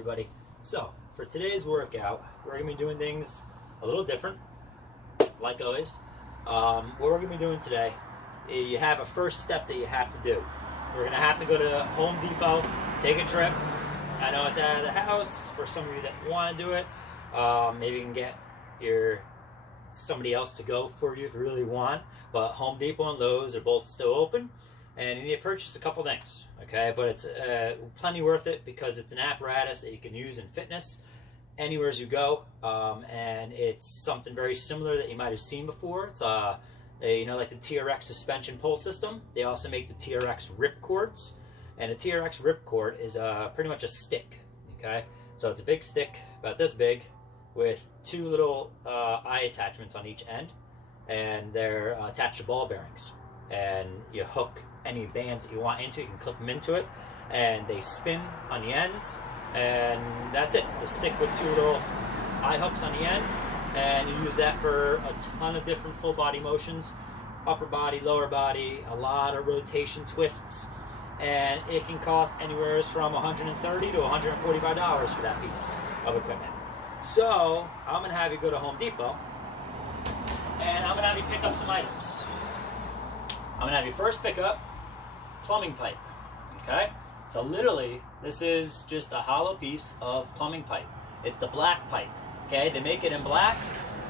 everybody. So for today's workout, we're going to be doing things a little different, like always. What we're going to be doing today, you have a first step that you have to do. We're going to have to go to Home Depot, take a trip. I know it's out of the house for some of you that want to do it. Maybe you can get somebody else to go for you if you really want. But Home Depot and Lowe's are both still open, and you need to purchase a couple things. Okay, but it's plenty worth it because it's an apparatus that you can use in fitness anywhere as you go, and it's something very similar that you might have seen before. It's like the TRX suspension pull system. They also make the TRX rip cords, and the TRX rip cord is pretty much a stick. Okay, so it's a big stick about this big with two little eye attachments on each end, and they're attached to ball bearings, and you hook any bands that you want into. You can clip them into it, and they spin on the ends, and that's it. It's a stick with two little eye hooks on the end, and you use that for a ton of different full body motions, upper body, lower body, a lot of rotation twists, and it can cost anywhere from $130 to $145 for that piece of equipment. So I'm gonna have you go to Home Depot, and I'm gonna have you pick up some items. I'm gonna have you first pick up plumbing pipe. Okay, so literally this is just a hollow piece of plumbing pipe. It's the black pipe. Okay, they make it in black,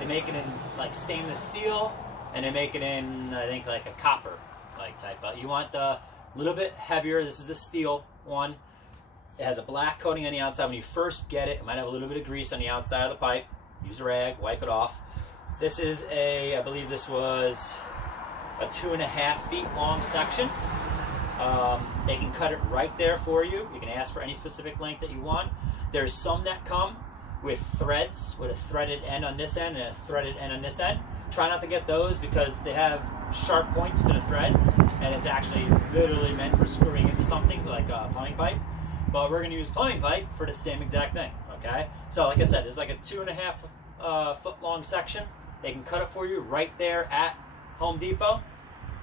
they make it in like stainless steel, and they make it in, I think, like a copper like type. But you want the little bit heavier. This is the steel one. It has a black coating on the outside. When you first get it, it might have a little bit of grease on the outside of the pipe. Use a rag, wipe it off. This is I believe this was a 2.5 feet long section. They can cut it right there for you. You can ask for any specific length that you want. There's some that come with threads, with a threaded end on this end and a threaded end on this end. Try not to get those because they have sharp points to the threads, and it's actually literally meant for screwing into something like a plumbing pipe. But we're going to use plumbing pipe for the same exact thing. Okay, so like I said, it's like a 2.5 foot long section. They can cut it for you right there at Home Depot.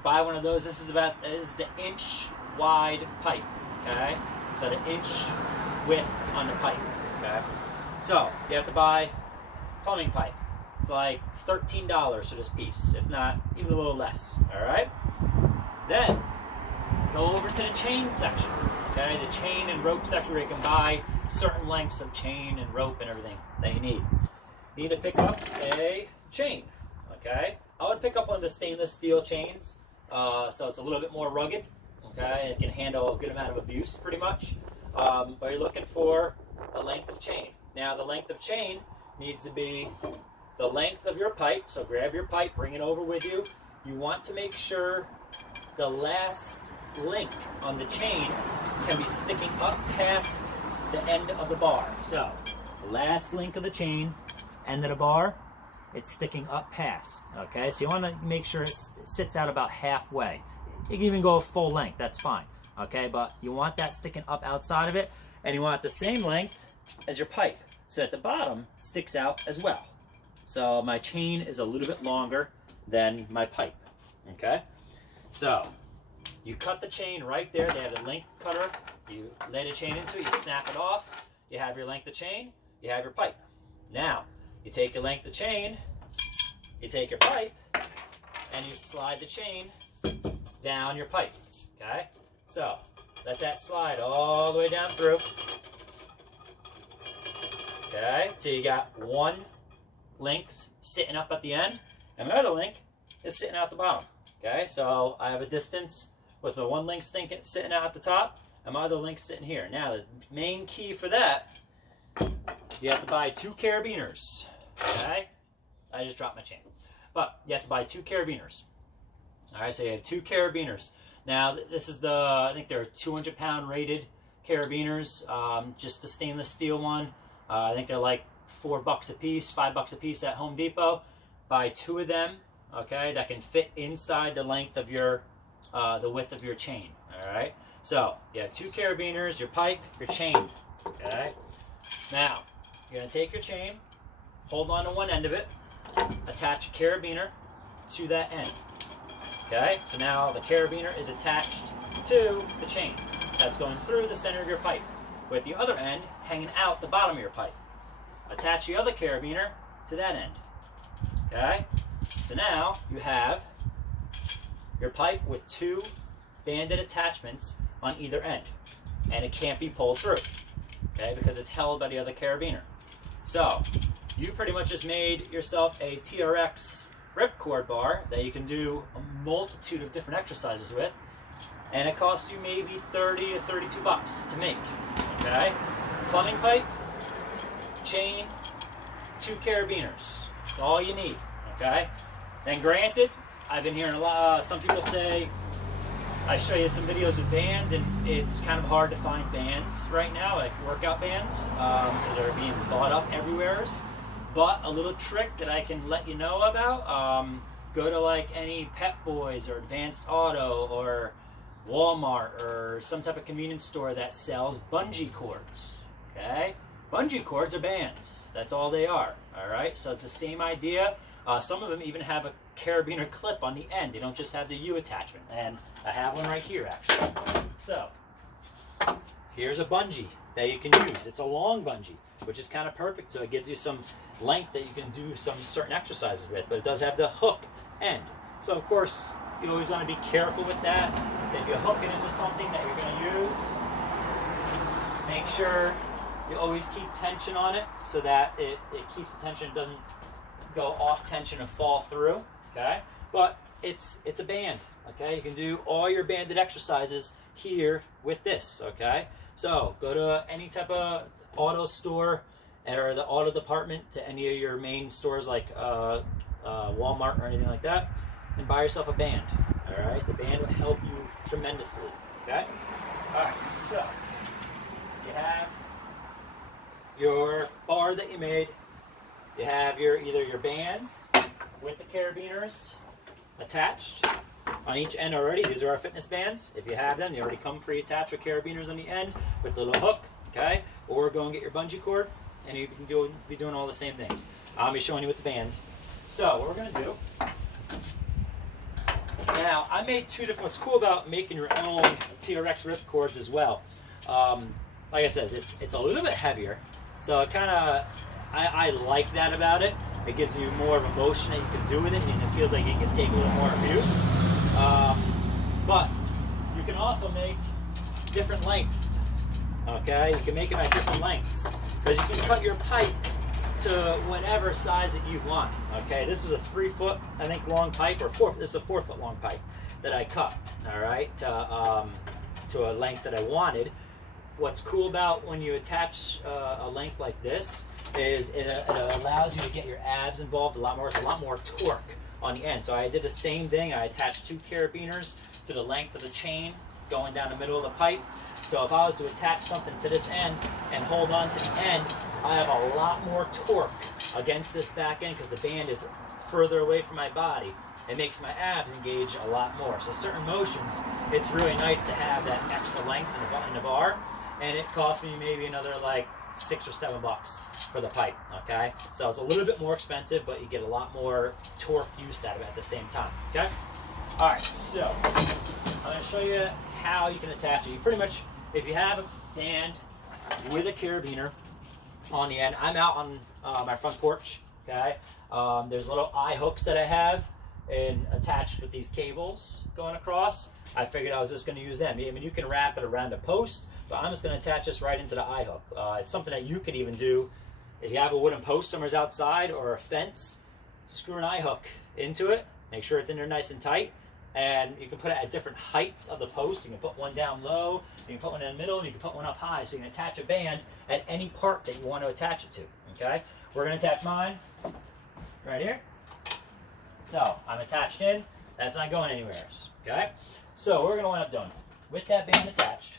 Buy one of those. This is the inch wide pipe. Okay, so the inch width on the pipe. Okay, so you have to buy plumbing pipe. It's like $13 for this piece, if not even a little less. All right, then go over to the chain section. Okay, the chain and rope section where you can buy certain lengths of chain and rope and everything that you need. You need to pick up a chain. Okay, I would pick up one of the stainless steel chains. So it's a little bit more rugged, okay? It can handle a good amount of abuse, pretty much. But you're looking for a length of chain. Now, the length of chain needs to be the length of your pipe. So grab your pipe, bring it over with you. You want to make sure the last link on the chain can be sticking up past the end of the bar. So the last link of the chain, end of the bar, it's sticking up past. Okay, so you want to make sure it sits out about halfway. You can even go full length, that's fine. Okay, but you want that sticking up outside of it, and you want the same length as your pipe, so that the bottom sticks out as well. So my chain is a little bit longer than my pipe. Okay, so you cut the chain right there. They have a length cutter. You lay the chain into it, you snap it off, you have your length of chain, you have your pipe. Now you take your length of chain, you take your pipe, and you slide the chain down your pipe. Okay, so let that slide all the way down through. Okay, so you got one link sitting up at the end, and my other link is sitting out the bottom. Okay, so I have a distance with my one link sitting out at the top, and my other link sitting here. Now the main key for that, you have to buy 2 carabiners. Okay, I just dropped my chain, but you have to buy 2 carabiners. All right, so you have 2 carabiners. Now this is I think they're 200-pound rated carabiners, just the stainless steel one. I think they're like $4 a piece, $5 a piece at Home Depot. Buy 2 of them, okay, that can fit inside the length of your, the width of your chain. All right, so you have 2 carabiners, your pipe, your chain. Okay, now you're gonna take your chain, hold on to one end of it, attach a carabiner to that end. Okay, so now the carabiner is attached to the chain that's going through the center of your pipe, with the other end hanging out the bottom of your pipe. Attach the other carabiner to that end. Okay? So now you have your pipe with 2 banded attachments on either end. And it can't be pulled through. Okay? Because it's held by the other carabiner. So you pretty much just made yourself a TRX ripcord bar that you can do a multitude of different exercises with. And it costs you maybe 30 to 32 bucks to make. Okay? Plumbing pipe, chain, 2 carabiners. That's all you need. Okay? Then granted, I've been hearing a lot, some people say, I show you some videos with bands, and it's kind of hard to find bands right now, like workout bands, because they're being bought up everywhere. But a little trick that I can let you know about, go to like any Pep Boys or Advanced Auto or Walmart or some type of convenience store that sells bungee cords. Okay? Bungee cords are bands. That's all they are. Alright? So it's the same idea. Some of them even have a carabiner clip on the end. They don't just have the U attachment. And I have one right here, actually. So, here's a bungee that you can use. It's a long bungee, which is kind of perfect. So it gives you some length that you can do some certain exercises with. But it does have the hook end. So, of course, you always want to be careful with that. If you hook it into something that you're going to use, make sure you always keep tension on it so that it keeps the tension, doesn't go off tension and fall through. Okay, but it's a band. Okay, you can do all your banded exercises here with this. Okay, so go to any type of auto store or the auto department, to any of your main stores like Walmart or anything like that, and buy yourself a band. All right, the band will help you tremendously. Okay, all right, so you have your bar that you made. You have either your bands with the carabiners attached on each end already. These are our fitness bands. If you have them, they already come pre-attached with carabiners on the end with the little hook. Okay, or go and get your bungee cord, and you can be doing all the same things. I'll be showing you with the band. So what we're gonna do now, I made 2 different. What's cool about making your own TRX rip cords as well, like I said, it's a little bit heavier, so it kind of, I like that about it. It gives you more of a motion that you can do with it, and it feels like you can take a little more abuse. But you can also make different lengths. Okay, you can make them at different lengths, because you can cut your pipe to whatever size that you want. Okay, this is a 3-foot, I think, long pipe, or 4. This is a 4-foot long pipe that I cut. All right, to a length that I wanted. What's cool about when you attach a length like this is it allows you to get your abs involved a lot more. It's a lot more torque on the end. So I did the same thing. I attached 2 carabiners to the length of the chain going down the middle of the pipe. So if I was to attach something to this end and hold on to the end, I have a lot more torque against this back end because the band is further away from my body. It makes my abs engage a lot more. So certain motions, it's really nice to have that extra length in the bar. And it cost me maybe another like $6 or $7 for the pipe. Okay, so it's a little bit more expensive, but you get a lot more torque use out of it at the same time. Okay, all right, so I'm going to show you how you can attach it. You pretty much, if you have a band with a carabiner on the end, I'm out on my front porch. Okay, there's little eye hooks that I have and attached with these cables going across. I figured I was just going to use them. I mean, you can wrap it around a post, but I'm just going to attach this right into the eye hook. It's something that you could even do if you have a wooden post somewhere outside or a fence. Screw an eye hook into it. Make sure it's in there nice and tight. And you can put it at different heights of the post. You can put one down low, you can put one in the middle, and you can put one up high. So you can attach a band at any part that you want to attach it to. Okay? We're going to attach mine right here. So I'm attached in. That's not going anywhere. Okay? So we're going to wind up doing, with that band attached,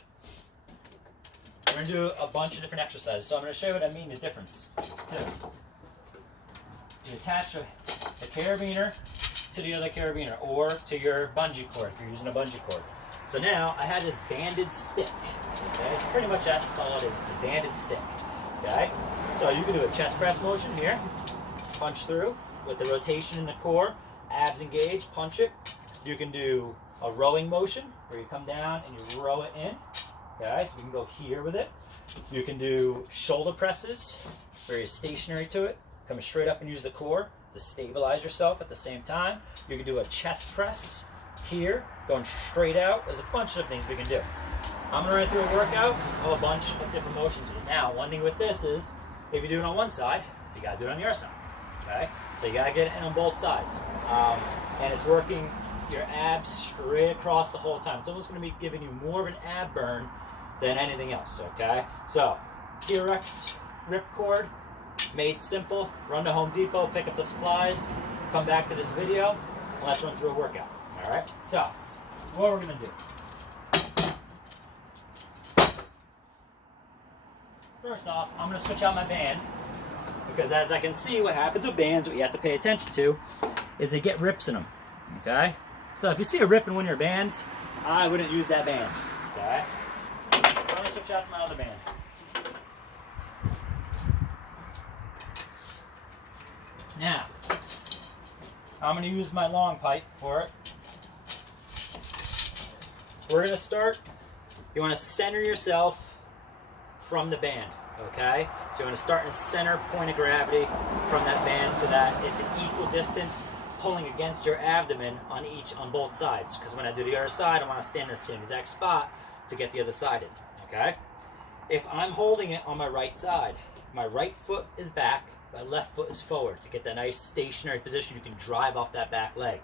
we're going to do a bunch of different exercises. So I'm going to show you what I mean the difference too. You attach a carabiner to the other carabiner, or to your bungee cord if you're using a bungee cord. So now I have this banded stick. Okay, it's pretty much that's all it is. It's a banded stick. Okay, so you can do a chest press motion here, punch through with the rotation in the core, abs engaged, punch it. You can do a rowing motion where you come down and you row it in. Okay, so we can go here with it. You can do shoulder presses, where you're stationary to it, coming straight up and use the core to stabilize yourself at the same time. You can do a chest press here, going straight out. There's a bunch of things we can do. I'm gonna run through a workout of a bunch of different motions with it. Now, one thing with this is, if you do it on one side, you gotta do it on your side, okay? So you gotta get it in on both sides. And it's working your abs straight across the whole time. It's almost gonna be giving you more of an ab burn than anything else, okay? So, T-Rex ripcord, made simple. Run to Home Depot, pick up the supplies, come back to this video, and let's run through a workout, all right? So, what we're gonna do. First off, I'm gonna switch out my band, because as I can see, what happens with bands, what you have to pay attention to, is they get rips in them, okay? So if you see a rip in one of your bands, I wouldn't use that band, okay? So I'm gonna switch out to my other band. Now, I'm gonna use my long pipe for it. We're gonna start, you wanna center yourself from the band, okay? So you wanna start in a center point of gravity from that band so that it's an equal distance pulling against your abdomen on both sides. Because when I do the other side, I wanna stand in the same exact spot to get the other side in, okay? If I'm holding it on my right side, my right foot is back, my left foot is forward to get that nice stationary position. You can drive off that back leg.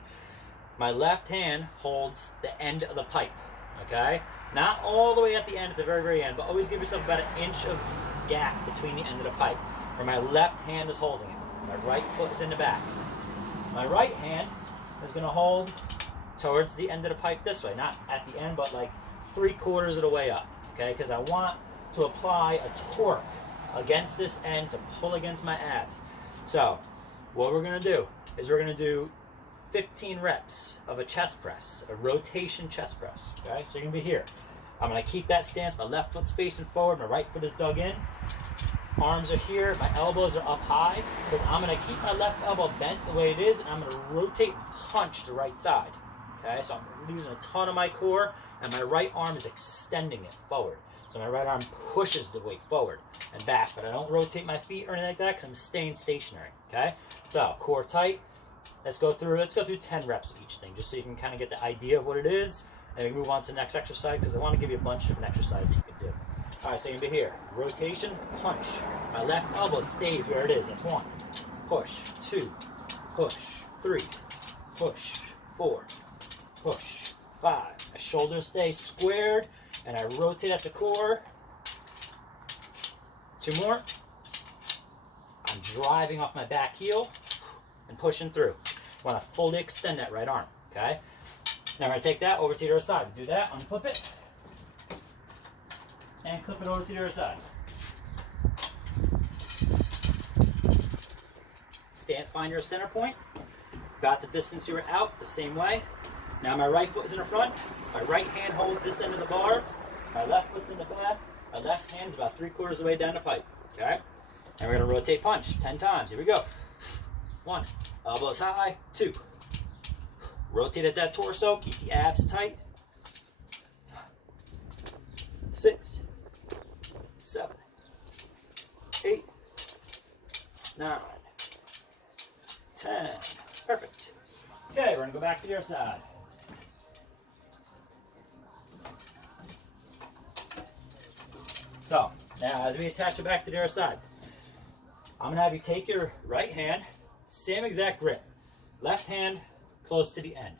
My left hand holds the end of the pipe, okay? Not all the way at the end, at the very, very end, but always give yourself about an inch of gap between the end of the pipe, where my left hand is holding it. My right foot is in the back. My right hand is gonna hold towards the end of the pipe this way, not at the end, but like 3/4 of the way up, okay? Because I want to apply a torque against this end to pull against my abs. So what we're gonna do is we're gonna do 15 reps of a chest press, a rotation chest press, okay? So you're gonna be here. I'm gonna keep that stance, my left foot's facing forward, my right foot is dug in, arms are here, my elbows are up high, because I'm gonna keep my left elbow bent the way it is, and I'm gonna rotate and punch the right side, okay? So I'm using a ton of my core, and my right arm is extending it forward. So my right arm pushes the weight forward and back, but I don't rotate my feet or anything like that because I'm staying stationary, okay? So core tight. Let's go through 10 reps of each thing, just so you can kind of get the idea of what it is, and we can move on to the next exercise because I want to give you a bunch of different exercises that you can do. All right, so you're gonna be here. Rotation, punch. My left elbow stays where it is. That's 1. Push. 2. Push. 3. Push. 4. Push. 5. My shoulders stay squared, and I rotate at the core. 2 more. I'm driving off my back heel and pushing through. I want to fully extend that right arm, okay? Now we're going to take that over to the other side. Do that, unclip it, and clip it over to the other side. Find your center point. About the distance you were out, the same way. Now my right foot is in the front. My right hand holds this end of the bar. My left foot's in the back. My left hand's about 3/4 of the way down the pipe, okay? And we're going to rotate punch 10 times. Here we go. 1, elbows high. 2, rotate at that torso, keep the abs tight. 6, 7, 8, 9, 10. Perfect. Okay, we're going to go back to the other side. So, now as we attach it back to the other side, I'm going to have you take your right hand, same exact grip. Left hand close to the end.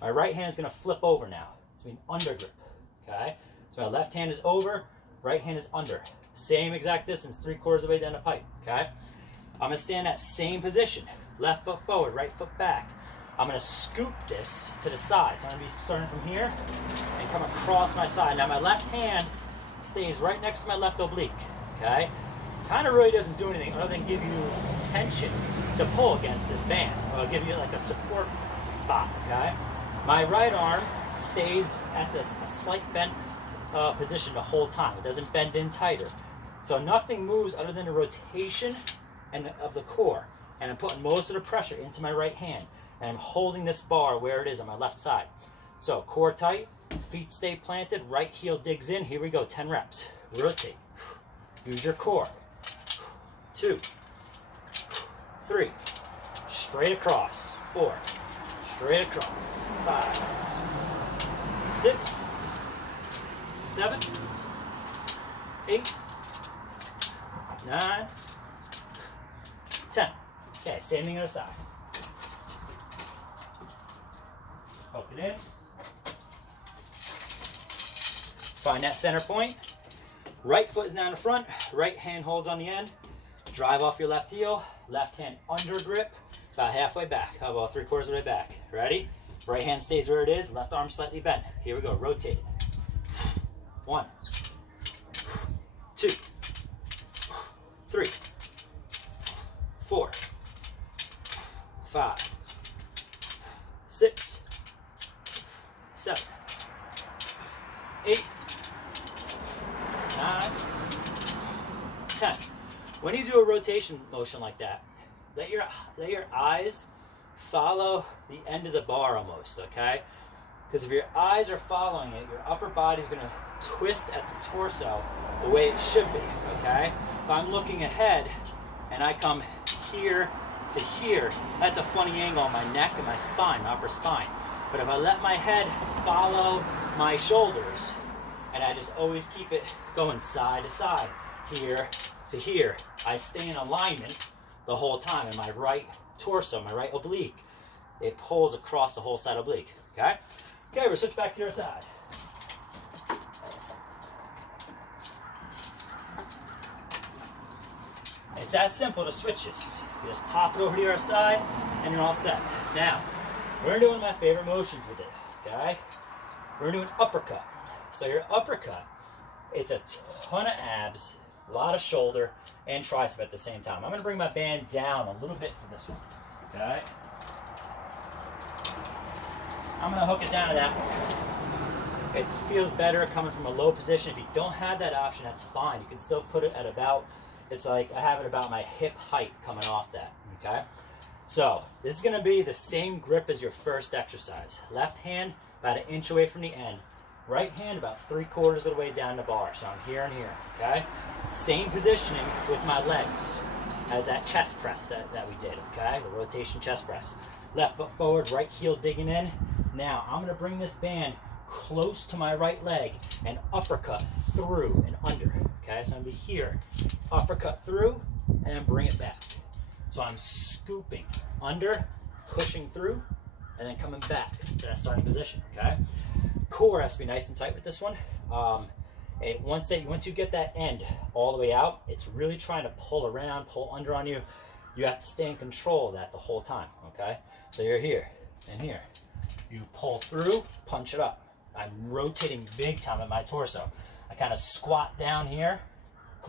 My right hand is going to flip over now. It's an under grip. Okay? So my left hand is over, right hand is under. Same exact distance, 3/4 of the way down the pipe. Okay? I'm going to stand that same position. Left foot forward, right foot back. I'm going to scoop this to the side. So I'm going to be starting from here and come across my side. Now my left hand stays right next to my left oblique. Okay? Kind of really doesn't do anything other than give you tension to pull against this band, or give you like a support spot, okay? My right arm stays at this slight bent position the whole time. It doesn't bend in tighter. So nothing moves other than the rotation of the core. And I'm putting most of the pressure into my right hand. And I'm holding this bar where it is on my left side. So core tight, feet stay planted, right heel digs in. Here we go, 10 reps. Rotate. Use your core. 2, 3, straight across. 4, straight across. 5, 6, 7, 8, 9, 10. Okay, same thing on the side. Hook it in. Find that center point. Right foot is now in the front. Right hand holds on the end. Drive off your left heel. Left hand under grip. About halfway back. How about 3/4 of the way back? Ready? Right hand stays where it is. Left arm slightly bent. Here we go. Rotate it. 1, 2, 3, 4, 5, 6, 7, 8, 9, 10. When you do a rotation motion like that, let your eyes follow the end of the bar almost, okay? Because if your eyes are following it, your upper body is going to twist at the torso the way it should be, okay? If I'm looking ahead and I come here to here, that's a funny angle on my neck and my spine, my upper spine. But if I let my head follow my shoulders, and I just always keep it going side to side, here to here, I stay in alignment the whole time. And my right torso, my right oblique, it pulls across the whole side oblique, okay? Okay, we'll switch back to the other side. It's that simple to switch this. You just pop it over to your side, and you're all set. Now, we're doing my favorite motions with it, okay? We're doing uppercut. So your uppercut, it's a ton of abs, a lot of shoulder, and tricep at the same time. I'm gonna bring my band down a little bit for this one, okay? I'm gonna hook it down to that one. It feels better coming from a low position. If you don't have that option, that's fine. You can still put it at about, it's like I have it about my hip height coming off that, okay? So this is gonna be the same grip as your first exercise. Left hand about 1 inch away from the end. Right hand about 3/4 of the way down the bar. So I'm here and here, okay? Same positioning with my legs as that chest press that we did, okay? The rotation chest press. Left foot forward, right heel digging in. Now I'm gonna bring this band close to my right leg and uppercut through and under, okay? So I'm gonna be here, uppercut through, and then bring it back. So I'm scooping under, pushing through, and then coming back to that starting position, okay? Core has to be nice and tight with this one. Once you get that end all the way out, it's really trying to pull around, pull under on you. You have to stay in control of that the whole time, okay? So you're here and here. You pull through, punch it up. I'm rotating big time at my torso. I kind of squat down here,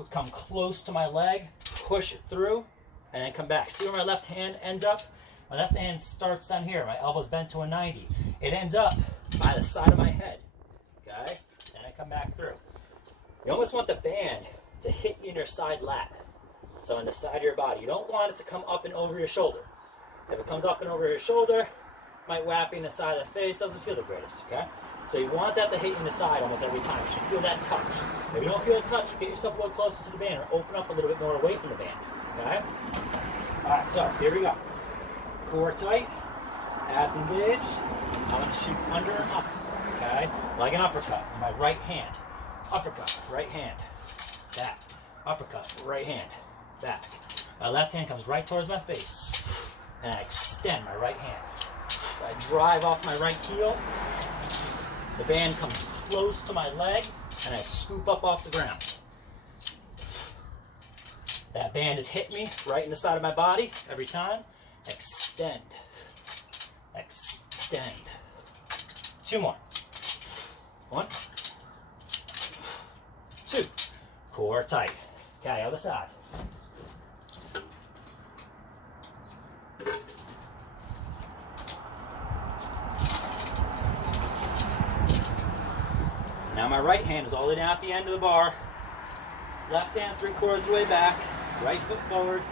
come close to my leg, push it through, and then come back. See where my left hand ends up? My left hand starts down here. My elbow's bent to a 90. It ends up by the side of my head, okay? And I come back through. You almost want the band to hit you in your side lat. So on the side of your body. You don't want it to come up and over your shoulder. If it comes up and over your shoulder, might whap you in the side of the face, doesn't feel the greatest, okay? So you want that to hit you in the side almost every time. You should feel that touch. If you don't feel a touch, get yourself a little closer to the band or open up a little bit more away from the band, okay? All right, so here we go. Core tight, abs engaged. I'm gonna shoot under and up, okay? Like an uppercut with my right hand. Uppercut, right hand, back. Uppercut, right hand, back. My left hand comes right towards my face, and I extend my right hand. I drive off my right heel. The band comes close to my leg, and I scoop up off the ground. That band has hit me right in the side of my body every time. Extend, extend. 2 more. 1, 2. Core tight. Okay, other side. Now my right hand is all the way down at the end of the bar. Left hand 3/4 of the way back. Right foot forward.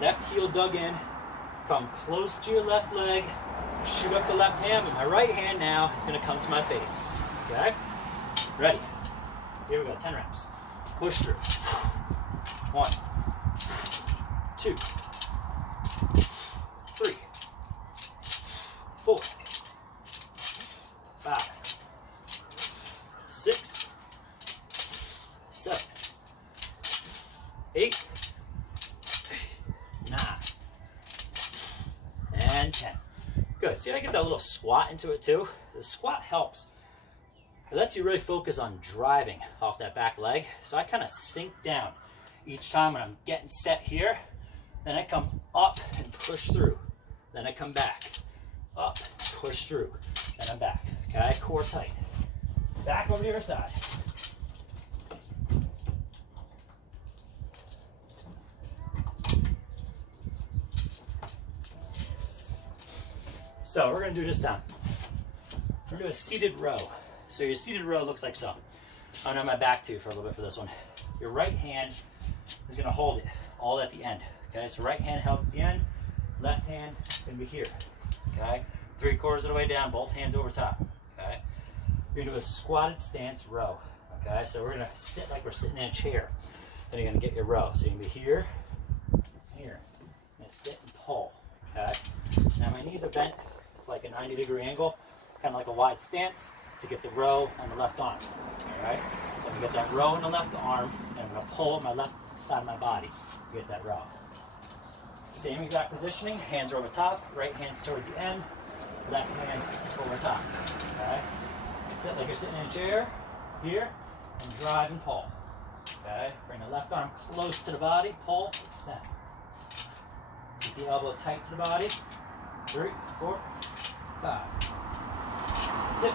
Left heel dug in. Come close to your left leg. Shoot up the left hand, but my right hand now is going to come to my face. Okay? Ready? Here we go, 10 reps. Push through. 1, 2, 3, 4, 5, 6, 7, 8, 9, and 10. Good. See, I get that little squat into it too. The squat helps. It lets you really focus on driving off that back leg. So I kind of sink down each time when I'm getting set here. Then I come up and push through. Then I come back, up, push through. Then I'm back. Okay, core tight. Back over to your side. So we're going to do this time. We're going to do a seated row. So your seated row looks like so. I'm going to have my back to you for a little bit for this one. Your right hand is going to hold it all at the end. Okay, so right hand held at the end, left hand is going to be here. Okay, 3/4 of the way down, both hands over top. Okay, you're going to do a squatted stance row. Okay, so we're going to sit like we're sitting in a chair. Then you're going to get your row. So you're going to be here, here. I'm going to sit and pull. Okay, now my knees are bent. It's like a 90-degree angle, kind of like a wide stance to get the row on the left arm. All right, so I'm going to get that row in the left arm, and I'm going to pull my left side of my body to get that row. Same exact positioning, hands are over top, right hand's towards the end, left hand over top. Okay? Sit like you're sitting in a chair, here, and drive and pull. Okay? Bring the left arm close to the body, pull, extend. Keep the elbow tight to the body. 3, 4, 5, 6, 7,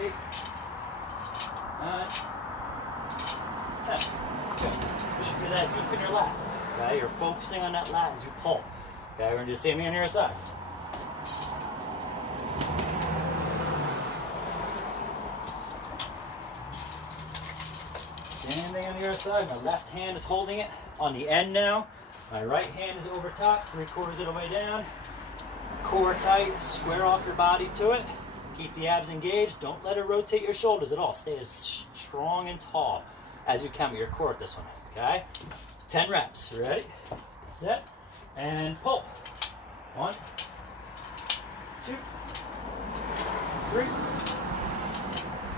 8, 9, 10. Good. You should feel that deep in your lat. Okay, you're focusing on that lat as you pull. Okay, we're gonna do the same thing on your side. Same thing on the other side. My left hand is holding it on the end now. My right hand is over top, 3/4 of the way down. Core tight, square off your body to it. Keep the abs engaged. Don't let it rotate your shoulders at all. Stay as strong and tall as you can with your core at this one. Okay? 10 reps. Ready? Set. And pull. 1, 2, 3,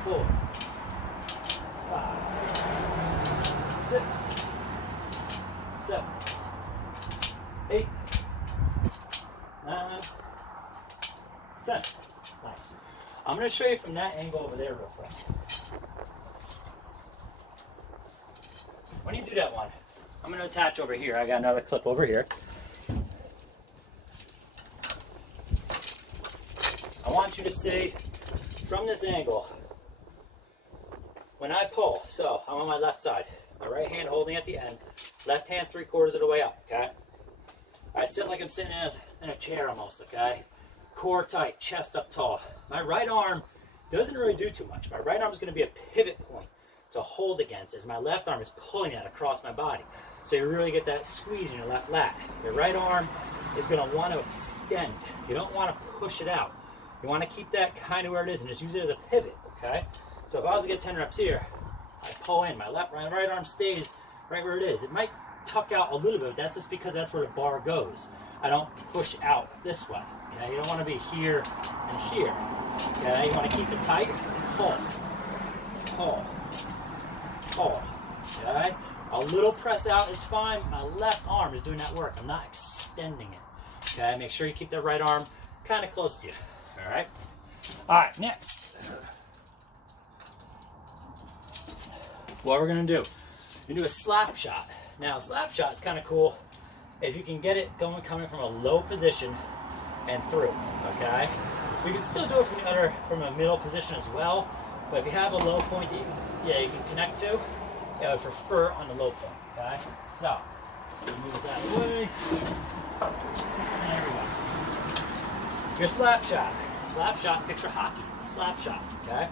4, 5, 6, 7, 8, 9, 10. Nice. I'm going to show you from that angle over there real quick. When you do that one, I'm going to attach over here. I got another clip over here. I want you to see from this angle, when I pull, so I'm on my left side, my right hand holding at the end, left hand 3/4 of the way up, okay? I sit like I'm sitting in a chair almost, okay? Core tight, chest up tall. My right arm doesn't really do too much. My right arm is going to be a pivot point to hold against as my left arm is pulling that across my body. So you really get that squeeze in your left lat. Your right arm is going to want to extend. You don't want to push it out. You want to keep that kind of where it is and just use it as a pivot, okay? So if I was to get 10 reps here, I pull in, my right arm stays right where it is. It might tuck out a little bit, but that's just because that's where the bar goes. I don't push out this way, okay? You don't want to be here and here, okay? You want to keep it tight, pull, pull, pull, okay? A little press out is fine. My left arm is doing that work. I'm not extending it, okay? Make sure you keep that right arm kind of close to you, all right? All right, next. What we're going to do, we do a slap shot. Now, a slap shot is kind of cool if you can get it coming from a low position and through, okay? We can still do it from a middle position as well, but if you have a low point that you can connect to, I would prefer on the low point, okay? So, move this out of the way. There we go. Your slap shot. Slap shot, picture hockey. It's a slap shot, okay?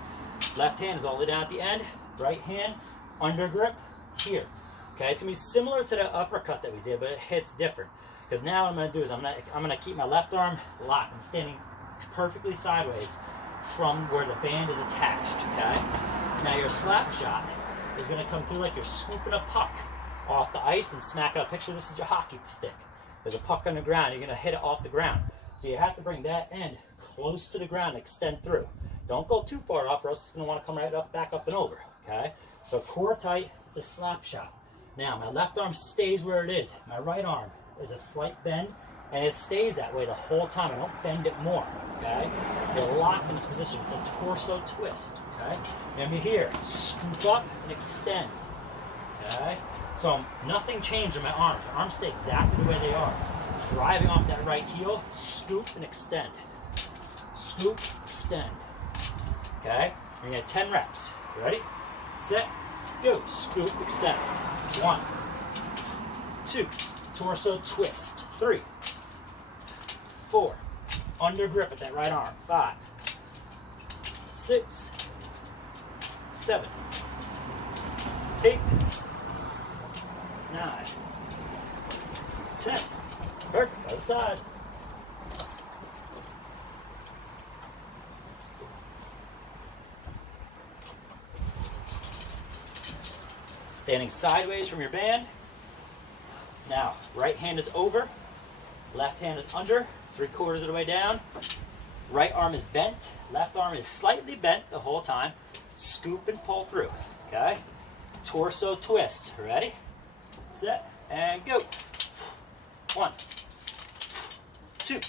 Left hand is all the way down at the end. Right hand, under grip, here. Okay, it's gonna be similar to the uppercut that we did, but it hits different. Because now what I'm gonna do is I'm gonna keep my left arm locked. I'm standing perfectly sideways from where the band is attached, okay? Now your slap shot is going to come through like you're scooping a puck off the ice and smack it up. Picture this is your hockey stick. There's a puck on the ground. You're going to hit it off the ground. So you have to bring that end close to the ground, extend through. Don't go too far up or else it's going to want to come right up, back up and over. Okay? So core tight, it's a slap shot. Now my left arm stays where it is. My right arm is a slight bend, and it stays that way the whole time. I don't bend it more. Okay? You're locked in this position. It's a torso twist. Okay? And here, scoop up and extend. Okay? So nothing changed in my arms. My arms stay exactly the way they are. Driving off that right heel, scoop and extend. Scoop, extend. Okay? We're gonna get 10 reps. You ready? Set, go. Scoop, extend. 1, 2, torso twist. 3, 4, under grip at that right arm. 5, 6, 7, 8, 9, 10. Perfect. Other side. Standing sideways from your band. Now, right hand is over, left hand is under, 3/4 of the way down. Right arm is bent, left arm is slightly bent the whole time. Scoop and pull through. Okay? Torso twist. Ready? Set and go. 1, 2,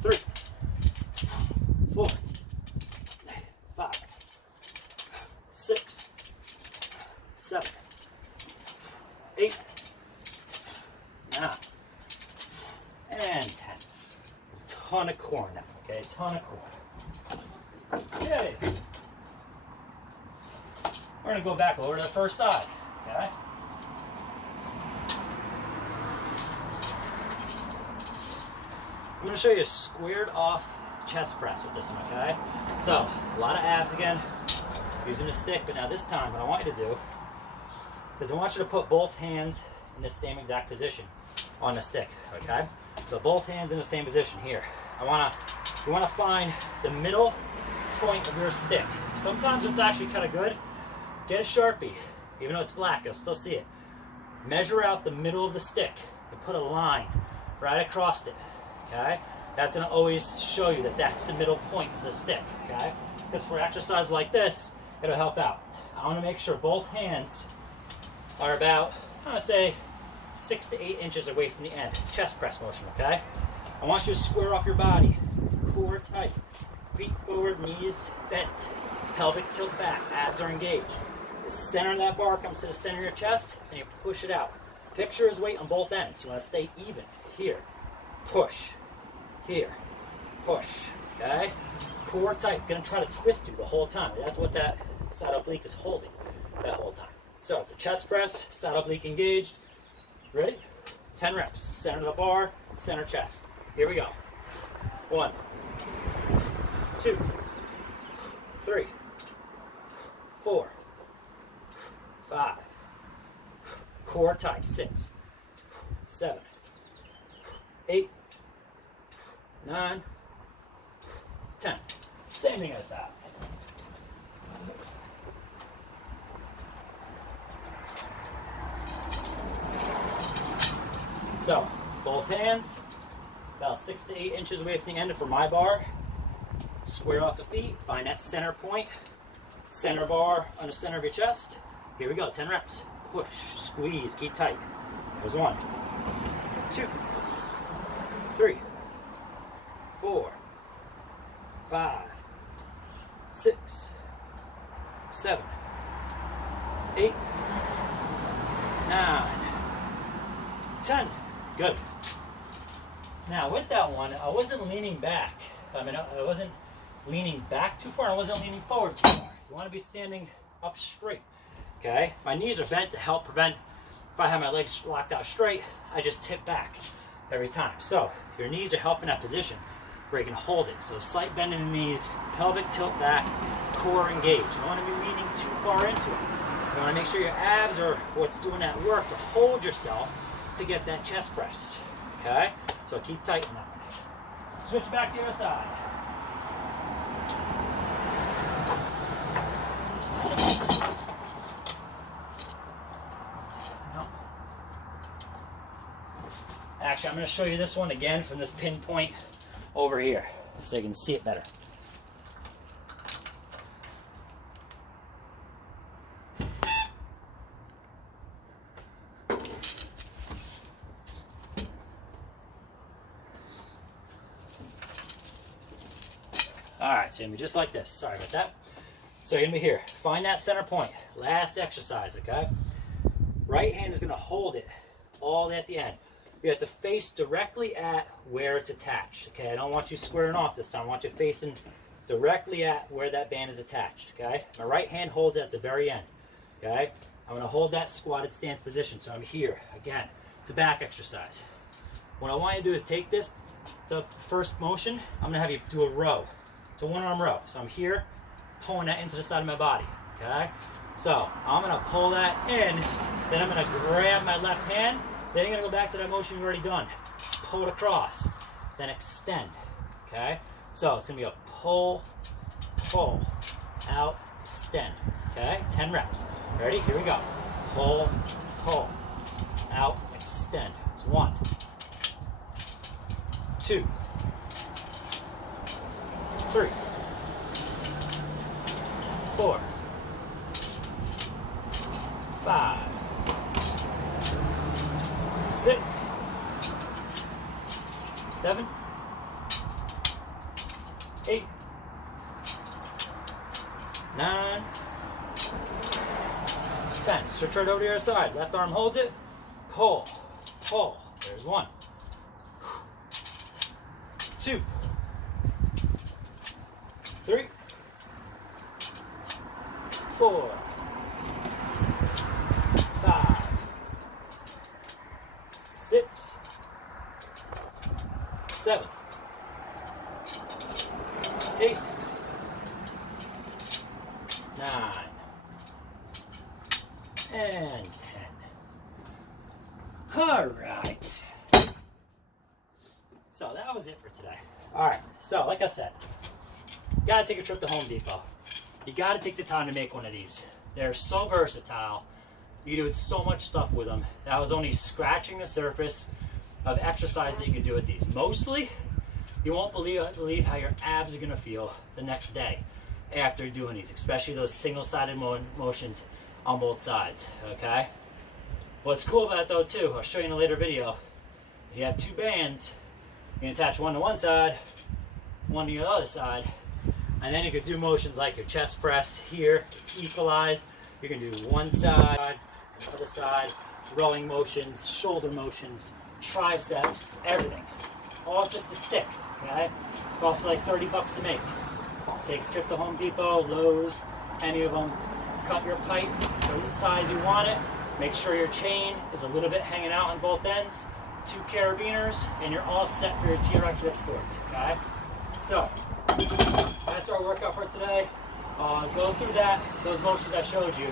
3, 4, 5, 6, 7, 8, 9, and 10. A ton of core now. Okay, a ton of core. Okay. We're gonna go back over to the first side. Okay. I'm going to show you a squared off chest press with this one, okay? So, a lot of abs again, using the stick, but now this time what I want you to do is I want you to put both hands in the same exact position on the stick, okay? So both hands in the same position here. You want to find the middle point of your stick. Sometimes it's actually kind of good. Get a Sharpie, even though it's black, you'll still see it. Measure out the middle of the stick and put a line right across it. Okay, that's going to always show you that that's the middle point of the stick. Okay, because for exercises like this, it'll help out. I want to make sure both hands are about, I'm going to say, 6 to 8 inches away from the end. Chest press motion. Okay, I want you to square off your body, core tight, feet forward, knees bent, pelvic tilt back, abs are engaged. The center of that bar comes to the center of your chest, and you push it out. Picture his weight on both ends. You want to stay even. Here, push. Here, push, okay? Core tight, it's gonna try to twist you the whole time. That's what that side oblique is holding that whole time. So it's a chest press, side oblique engaged. Ready? 10 reps, center of the bar, center chest. Here we go. 1, 2, 3, 4, 5. Core tight, 6, 7, 8, 9, 10. Same thing as that. So, both hands, about 6 to 8 inches away from the end for my bar. Square off the feet, find that center point. Center bar on the center of your chest. Here we go, 10 reps. Push, squeeze, keep tight. There's 1, 2, 3, 4, 5, 6, 7, 8, 9, 10. Good. Now with that one, I wasn't leaning back. I wasn't leaning back too far. I wasn't leaning forward too far. You want to be standing up straight. Okay? My knees are bent to help prevent, if I have my legs locked out straight, I just tip back every time. So your knees are helping that position where you can hold it. So slight bend in the knees, pelvic tilt back, core engaged. You don't want to be leaning too far into it. You want to make sure your abs are what's doing that work to hold yourself to get that chest press. Okay? So keep tight on that one. Switch back to your side. Actually, I'm going to show you this one again from this pinpoint over here so you can see it better. Alright, so you're going to be just like this. Sorry about that. So you're going to be here. Find that center point. Last exercise, okay? Right hand is going to hold it all the way at the end. You have to face directly at where it's attached, okay? I don't want you squaring off this time. I want you facing directly at where that band is attached, okay? My right hand holds it at the very end, okay? I'm going to hold that squatted stance position. So I'm here. Again, it's a back exercise. What I want you to do is take this, the first motion, I'm going to have you do a row. It's a one-arm row. So I'm here, pulling that into the side of my body, okay? So I'm going to pull that in, then I'm going to grab my left hand, then you're going to go back to that motion you've already done. Pull it across, then extend, okay? So it's going to be a pull, pull, out, extend, okay? 10 reps. Ready? Here we go. Pull, pull, out, extend. It's 1, 2, 3, 4, 5, 6, 7, 8, 9, 10. Switch right over to your side. Left arm holds it. Pull, pull. There's 1, 2, 3, 4, 5, 6, 7, 8, 9, and 10. All right. So that was it for today. All right. So like I said, you gotta take a trip to Home Depot. You gotta take the time to make one of these. They're so versatile. You do so much stuff with them. That was only scratching the surface of exercises that you can do with these. Mostly, you won't believe how your abs are gonna feel the next day after doing these, especially those single-sided motions on both sides, okay? What's cool about it though too, I'll show you in a later video, if you have 2 bands, you can attach one to one side, one to the other side, and then you could do motions like your chest press here, it's equalized. You can do one side, other side, rowing motions, shoulder motions, triceps, everything. All just a stick, okay? Costs like 30 bucks to make. Take a trip to Home Depot, Lowe's, any of them. Cut your pipe to the size you want it. Make sure your chain is a little bit hanging out on both ends. 2 carabiners, and you're all set for your T-Rex rip cords, okay? So, that's our workout for today. Go through those motions I showed you.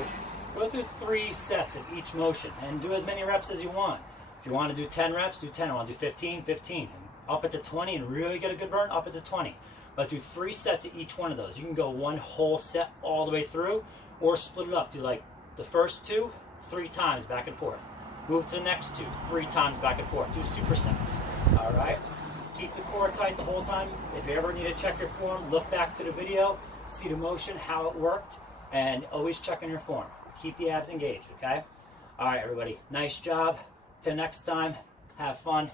Go through 3 sets of each motion and do as many reps as you want. If you want to do 10 reps, do 10. I want to do 15, 15. Up it to 20 and really get a good burn, up it to 20. But do 3 sets of each one of those. You can go one whole set all the way through, or split it up. Do like the first 2, 3 times back and forth. Move to the next 2, 3 times back and forth. Do supersets. All right? Keep the core tight the whole time. If you ever need to check your form, look back to the video, see the motion, how it worked, and always check on your form. Keep the abs engaged, okay? All right, everybody. Nice job. Till next time, have fun.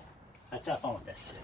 Let's have fun with this.